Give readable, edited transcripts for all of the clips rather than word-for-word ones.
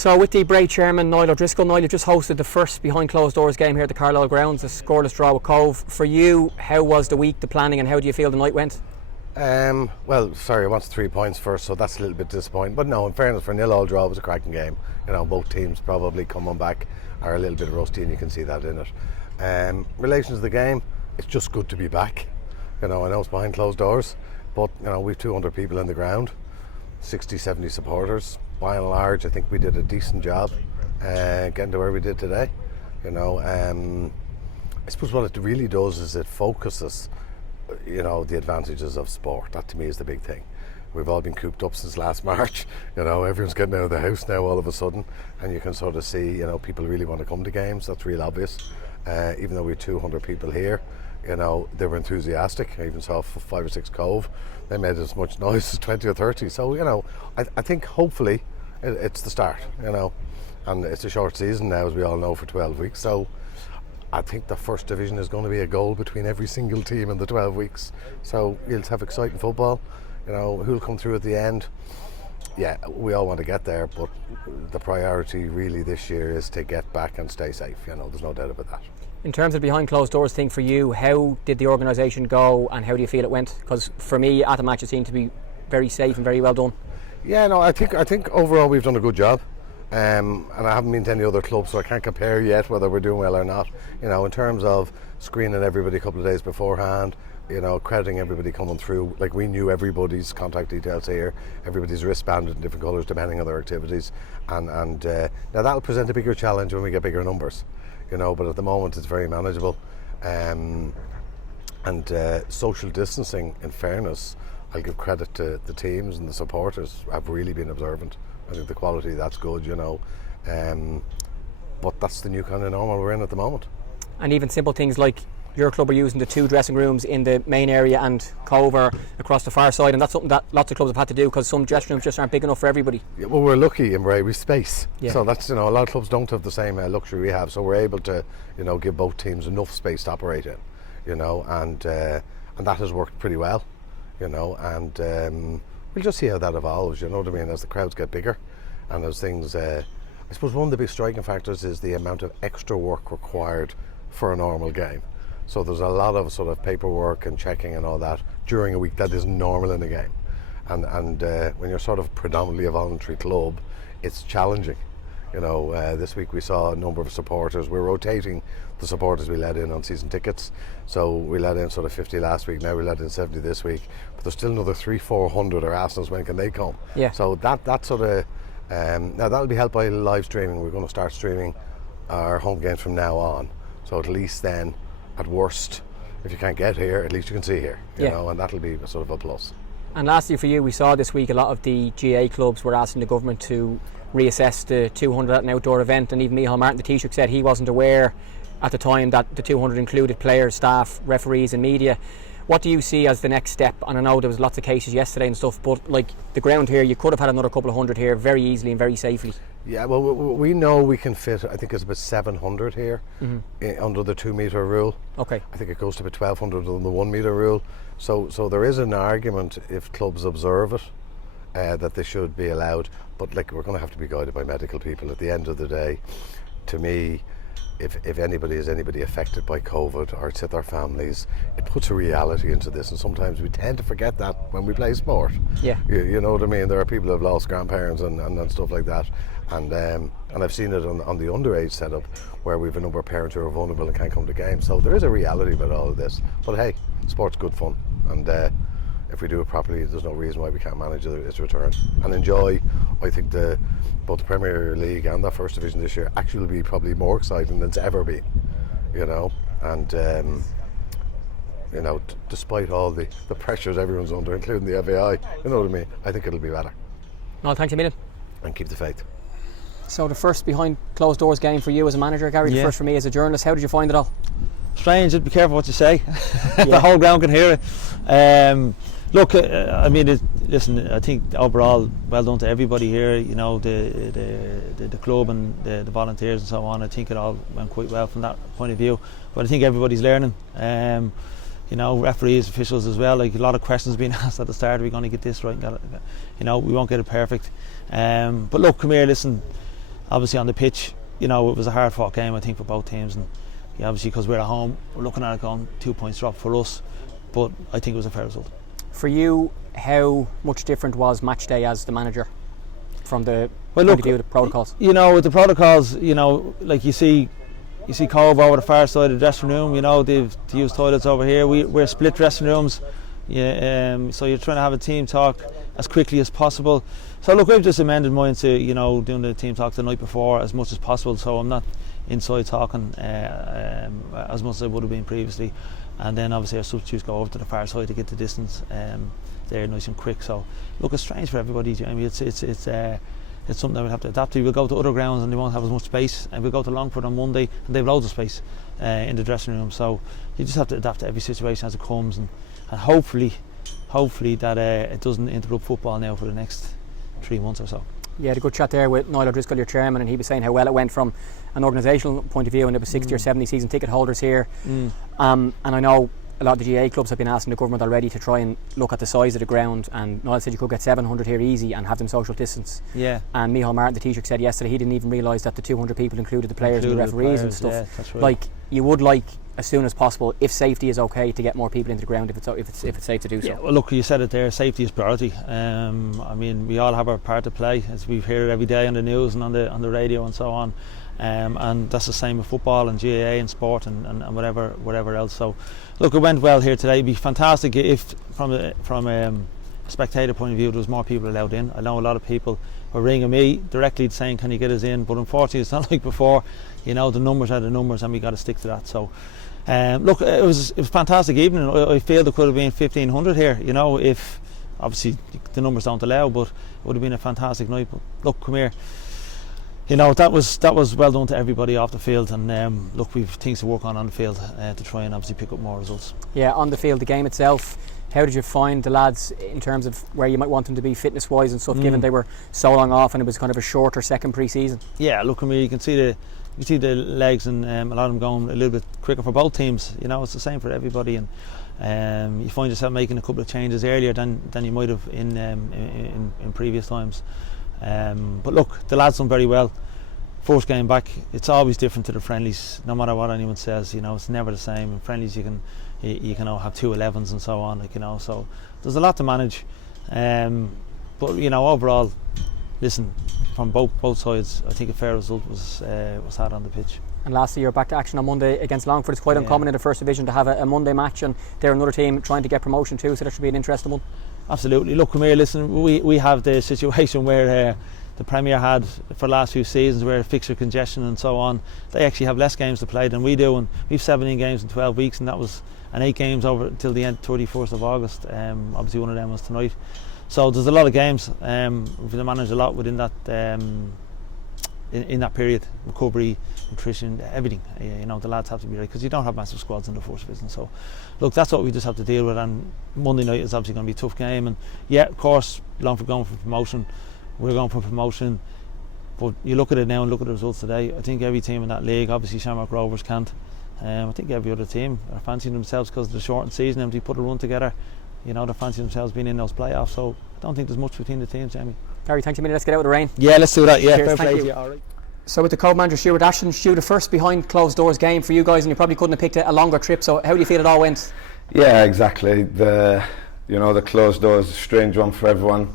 So with the Bray chairman Niall O'Driscoll, Niall, you just hosted the first behind closed doors game here at the Carlisle Grounds, a scoreless draw with Cobh. For you, how was the week, the planning, and how do you feel the night went? Well, sorry, I wanted 3 points first, so that's a little bit disappointing. But no, in fairness, for a 0-0 draw, it was a cracking game. You know, both teams probably coming back are a little bit rusty, and you can see that in it. Relation to the game, it's just good to be back. You know, I know it's behind closed doors, but you know, we've 200 people in the ground, 60, 70 supporters. By and large, I think we did a decent job getting to where we did today. You know, I suppose what it really does is it focuses, you know, the advantages of sport. That to me is the big thing. We've all been cooped up since last March. You know, everyone's getting out of the house now all of a sudden, and you can sort of see, you know, people really want to come to games. That's real obvious. Even though we had 200 people here, you know, they were enthusiastic. I even saw 5 or 6 Cobh. They made as much noise as 20 or 30. So, you know, I think hopefully it's the start, you know, and it's a short season now, as we all know, for 12 weeks. So I think the first division is going to be a goal between every single team in the 12 weeks. So you'll have exciting football. You know, who'll come through at the end? Yeah, we all want to get there, but the priority really this year is to get back and stay safe. You know, there's no doubt about that. In terms of the behind closed doors thing for you, how did the organisation go and how do you feel it went? Because for me, at the match, it seemed to be very safe and very well done. Yeah, no, I think overall we've done a good job. And I haven't been to any other clubs, so I can't compare yet whether we're doing well or not. You know, in terms of screening everybody a couple of days beforehand, you know, crediting everybody coming through. Like, we knew everybody's contact details here, everybody's wristbanded in different colours depending on their activities, and now that'll present a bigger challenge when we get bigger numbers, you know, but at the moment it's very manageable. And social distancing, in fairness, I'll give credit to the teams and the supporters have really been observant. I think the quality, that's good, you know, but that's the new kind of normal we're in at the moment. And even simple things like your club are using the 2 dressing rooms in the main area and Cobh are across the far side, and that's something that lots of clubs have had to do because some dressing rooms just aren't big enough for everybody. Yeah, well, we're lucky in Bray, we've space. Yeah. So that's, you know, a lot of clubs don't have the same luxury we have, so we're able to, you know, give both teams enough space to operate in, you know, and that has worked pretty well, you know, and we'll just see how that evolves, you know what I mean, as the crowds get bigger and as things, I suppose one of the big striking factors is the amount of extra work required for a normal game. So there's a lot of sort of paperwork and checking and all that during a week that isn't normal in a game. And when you're sort of predominantly a voluntary club, it's challenging. You know, this week we saw a number of supporters. We're rotating the supporters we let in on season tickets. So we let in sort of 50 last week, now we let in 70 this week. But there's still another 300-400 are asking us when can they come. Yeah. So that sort of, now that'll be helped by live streaming. We're going to start streaming our home games from now on. So at least then, at worst, if you can't get here, at least you can see here, you know, and that'll be a sort of a plus. And lastly for you, we saw this week a lot of the GA clubs were asking the government to reassess the 200 at an outdoor event, and even Niall Martin, the Taoiseach, said he wasn't aware at the time that the 200 included players, staff, referees and media. What do you see as the next step? And I know there was lots of cases yesterday and stuff, but like the ground here, you could have had another couple of hundred here very easily and very safely. Yeah, well, we know we can fit, I think it's about 700 here under the 2 metre rule. Okay. I think it goes to about 1200 on the 1 metre rule. So there is an argument, if clubs observe it, that they should be allowed. But like, we're going to have to be guided by medical people at the end of the day. To me, if anybody is affected by COVID or it's hit their families, it puts a reality into this, and sometimes we tend to forget that when we play sport. Yeah. You know what I mean? There are people who have lost grandparents and stuff like that, and I've seen it on the underage setup where we've a number of parents who are vulnerable and can't come to games. So there is a reality about all of this. But hey, sport's good fun, and if we do it properly, there's no reason why we can't manage its return and enjoy. I think both the Premier League and the First Division this year actually will be probably more exciting than it's ever been, you know, and you know, despite all the pressures everyone's under, including the FAI, you know what I mean, I think it'll be better. No, thanks a million. And keep the faith. So the first behind closed doors game for you as a manager, Gary, the first for me as a journalist. How did you find it all? Strange, just be careful what you say. The whole ground can hear it. Look, I mean, listen, I think overall, well done to everybody here, you know, the club and the volunteers and so on. I think it all went quite well from that point of view. But I think everybody's learning. You know, referees, officials as well, like a lot of questions being asked at the start, are we going to get this right? You know, we won't get it perfect. But look, come here, listen, obviously on the pitch, you know, it was a hard fought game, I think, for both teams, and yeah, obviously because we're at home, we're looking at it going 2 points drop for us, but I think it was a fair result. For you, how much different was match day as the manager from the point of view of the protocols? You know, with the protocols, you know, like you see Cobh over the far side of the dressing room, you know, they've used toilets over here. We're split dressing rooms, yeah, so you're trying to have a team talk as quickly as possible. So look, we've just amended mine to, you know, doing the team talk the night before as much as possible, so I'm not inside talking as much as I would have been previously. And then obviously our substitutes go over to the far side to get the distance there nice and quick. So look, it's strange for everybody. I mean, it's something that we'll have to adapt to. We'll go to other grounds and they won't have as much space, and we'll go to Longford on Monday and they have loads of space in the dressing room. So you just have to adapt to every situation as it comes, and hopefully that it doesn't interrupt football now for the next 3 months or so. You had a good chat there with Niall O'Driscoll, your chairman, and he was saying how well it went from an organisational point of view, and there was 60 or 70 season ticket holders here. And I know a lot of the GA clubs have been asking the government already to try and look at the size of the ground, and Niall said you could get 700 here easy and have them social distance. Yeah. And Niall Martin, the Taoiseach, said yesterday he didn't even realise that the 200 people included the players and the referees and stuff. Yeah, that's right. Like, you would like, as soon as possible, if safety is okay, to get more people into the ground if it's safe to do so. Yeah, well look, you said it there, safety is priority. I mean, we all have our part to play, as we hear it every day on the news and on the radio and so on. And that's the same with football and GAA and sport and whatever else. So look, it went well here today. It'd be fantastic if from a spectator point of view there was more people allowed in. I know a lot of people were ringing me directly saying, can you get us in? But unfortunately it's not like before. You know, the numbers are the numbers and we got to stick to that. So look, it was a fantastic evening. I feel there could have been 1,500 here, you know, if obviously the numbers don't allow, but it would have been a fantastic night. But look, come here. You know, that was well done to everybody off the field, and look, we've things to work on the field to try and obviously pick up more results. Yeah, on the field, the game itself, how did you find the lads in terms of where you might want them to be fitness wise and stuff, given they were so long off and it was kind of a shorter second pre-season? Yeah, look, I mean, you can see the legs, and a lot of them going a little bit quicker for both teams. You know, it's the same for everybody, and you find yourself making a couple of changes earlier than you might have in previous times. But look, the lads done very well. First game back, it's always different to the friendlies, no matter what anyone says. You know, it's never the same. In friendlies you can have 2 11s and so on, like, you know, so there's a lot to manage. But you know, overall, listen, from both sides, I think a fair result was had on the pitch. And lastly, you're back to action on Monday against Longford. It's quite uncommon in the first division to have a Monday match, and they're another team trying to get promotion too, so that should be an interesting one. Absolutely. Look, come here, listen, we have the situation where the Premier had for the last few seasons, where fixture congestion and so on. They actually have less games to play than we do, and we've 17 games in 12 weeks, and that was 8 games over until the end, 31st of August. Obviously one of them was tonight. So there's a lot of games. We've managed a lot within that in that period, recovery, nutrition, everything. You know, the lads have to be right, because you don't have massive squads in the first division. So look, that's what we just have to deal with, and Monday night is obviously going to be a tough game, and yeah, of course, Longford going for promotion, we're going for promotion, but you look at it now and look at the results today. I think every team in that league, obviously Shamrock Rovers can't, I think every other team are fancying themselves, because of the shortened season, and if they put a run together, you know, they're fancying themselves being in those playoffs. So I don't think there's much between the teams, Jamie. Gary, thanks a minute. Let's get out of the rain. Yeah, let's do that. Yeah, cheers, fair play. All right. So with the Cobh manager Stuart Ashton, Stu, the first behind closed doors game for you guys, and you probably couldn't have picked a longer trip. So how do you feel it all went? Yeah, exactly. The closed doors, a strange one for everyone.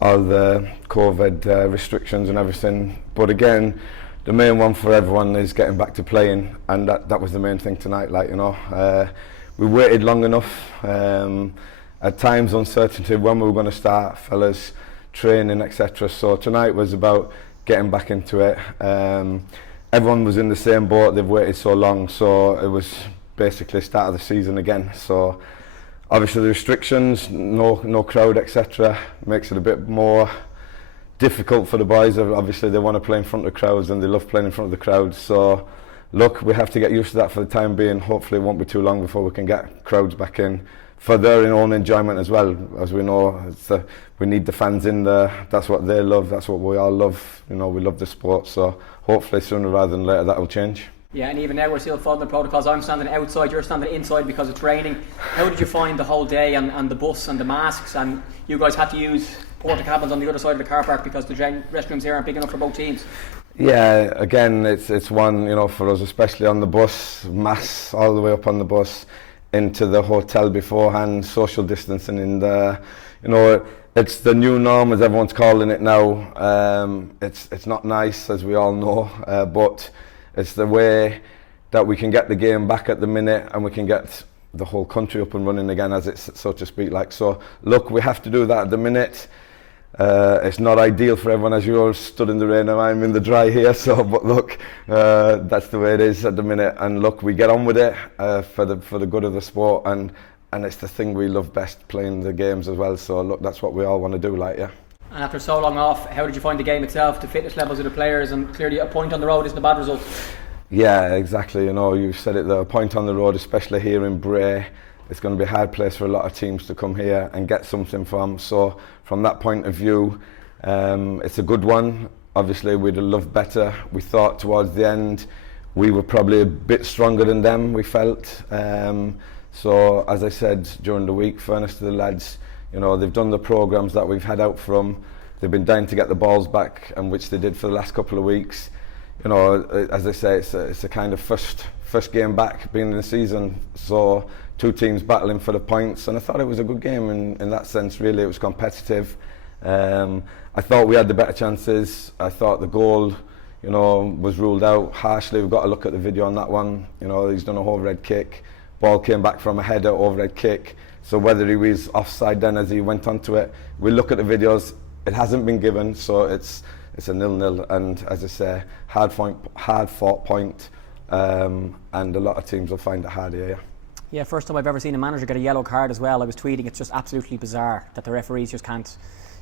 All the COVID restrictions and everything. But again, the main one for everyone is getting back to playing, and that was the main thing tonight. Like, you know, we waited long enough. At times, uncertainty when we were going to start, fellas, training, etc. So tonight was about getting back into it. Everyone was in the same boat. They've waited so long, so it was basically start of the season again. So obviously the restrictions, no crowd, etc. makes it a bit more difficult for the boys. Obviously they want to play in front of crowds, and they love playing in front of the crowds. So look, we have to get used to that for the time being. Hopefully it won't be too long before we can get crowds back in for their own enjoyment as well. As we know, we need the fans in there. That's what they love. That's what we all love. You know, we love the sport. So hopefully sooner rather than later that will change. Yeah, and even now we're still following the protocols. I'm standing outside, you're standing inside because it's raining. How did you find the whole day, and the bus and the masks? And you guys had to use porta cabins on the other side of the car park because the restrooms here aren't big enough for both teams. Yeah, again, it's one, you know, for us, especially on the bus, mass all the way up on the bus into the hotel beforehand, social distancing in the, you know, it's the new norm as everyone's calling it now. It's not nice, as we all know, but it's the way that we can get the game back at the minute, and we can get the whole country up and running again, as it's so to speak. Like, so look, we have to do that at the minute. It's not ideal for everyone, as you all stood in the rain and I'm in the dry here, so but look, that's the way it is at the minute, and look, we get on with it for the good of the sport, and it's the thing we love best, playing the games as well. So look, that's what we all want to do, like, yeah. And after so long off, how did you find the game itself, the fitness levels of the players, and clearly a point on the road isn't a bad result? Yeah, exactly, you know, you said it, the point on the road, especially here in Bray, it's going to be a hard place for a lot of teams to come here and get something from. So from that point of view, it's a good one. Obviously, we'd have loved better. We thought towards the end we were probably a bit stronger than them, we felt. So as I said during the week, fairness to the lads, you know, they've done the programmes that we've had out for them. They've been dying to get the balls back, and which they did for the last couple of weeks. You know, as I say, it's a kind of first game back being in the season. So two teams battling for the points, and I thought it was a good game in that sense. Really, it was competitive. I thought we had the better chances. I thought the goal, you know, was ruled out harshly. We've got to look at the video on that one. You know, he's done a overhead kick. Ball came back from a header, overhead kick. So whether he was offside then as he went onto it, we look at the videos. It hasn't been given, so it's a 0-0. And as I say, hard fought point, and a lot of teams will find it hard here. Yeah. Yeah, first time I've ever seen a manager get a yellow card as well. I was tweeting, it's just absolutely bizarre that the referees just can't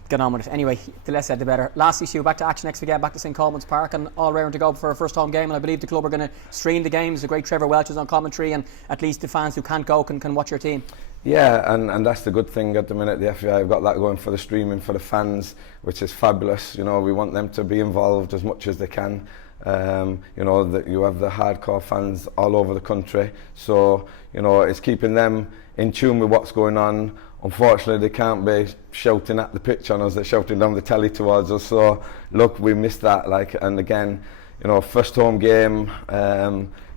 get on with it. Anyway, the less said the better. Last issue, back to action next weekend, back to St Coleman's Park, and all round to go for a first home game, and I believe the club are going to stream the games. The great Trevor Welch is on commentary, and at least the fans who can't go can watch your team. Yeah, and that's the good thing at the minute. The FAI have got that going for the streaming for the fans, which is fabulous. You know, we want them to be involved as much as they can. You know, that you have the hardcore fans all over the country, so you know, it's keeping them in tune with what's going on. Unfortunately, they can't be shouting at the pitch on us, they're shouting down the telly towards us, so look, we missed that. Like, and again, you know, first home game,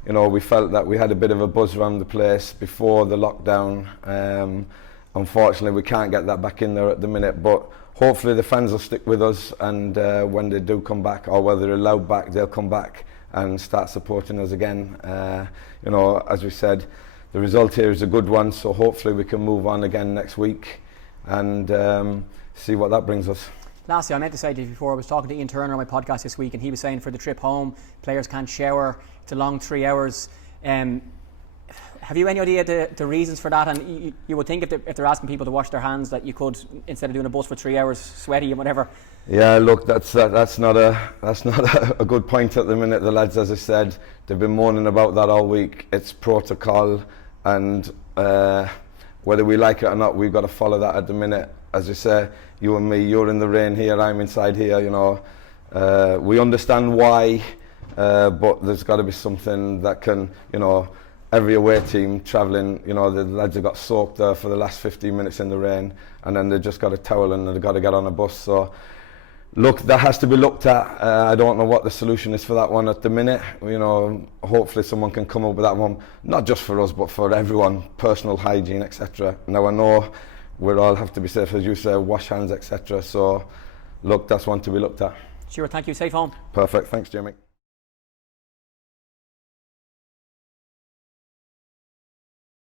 you know, we felt that we had a bit of a buzz around the place before the lockdown. Unfortunately, we can't get that back in there at the minute, but hopefully the fans will stick with us, and when they do come back, or whether they're allowed back, they'll come back and start supporting us again. You know, as we said, the result here is a good one, so hopefully we can move on again next week and see what that brings us. Lastly, I meant to say to you before, I was talking to Ian Turner on my podcast this week, and he was saying for the trip home, players can't shower. It's a long 3 hours. Have you any idea the reasons for that? And you would think if they're asking people to wash their hands, that you could, instead of doing a bus for 3 hours, sweaty and whatever. Yeah, look, that's not a good point at the minute. The lads, as I said, they've been moaning about that all week. It's protocol, and whether we like it or not, we've got to follow that at the minute. As you say, you and me, you're in the rain here, I'm inside here. You know, we understand why, but there's got to be something that can, you know. Every away team travelling, you know, the lads have got soaked there for the last 15 minutes in the rain, and then they've just got a towel and they've got to get on a bus. So, look, that has to be looked at. I don't know what the solution is for that one at the minute. You know, hopefully someone can come up with that one, not just for us, but for everyone, personal hygiene, etc. Now, I know we'll all have to be safe, as you say, wash hands, etc. So, look, that's one to be looked at. Stuart, thank you. Safe home. Perfect. Thanks, Jimmy.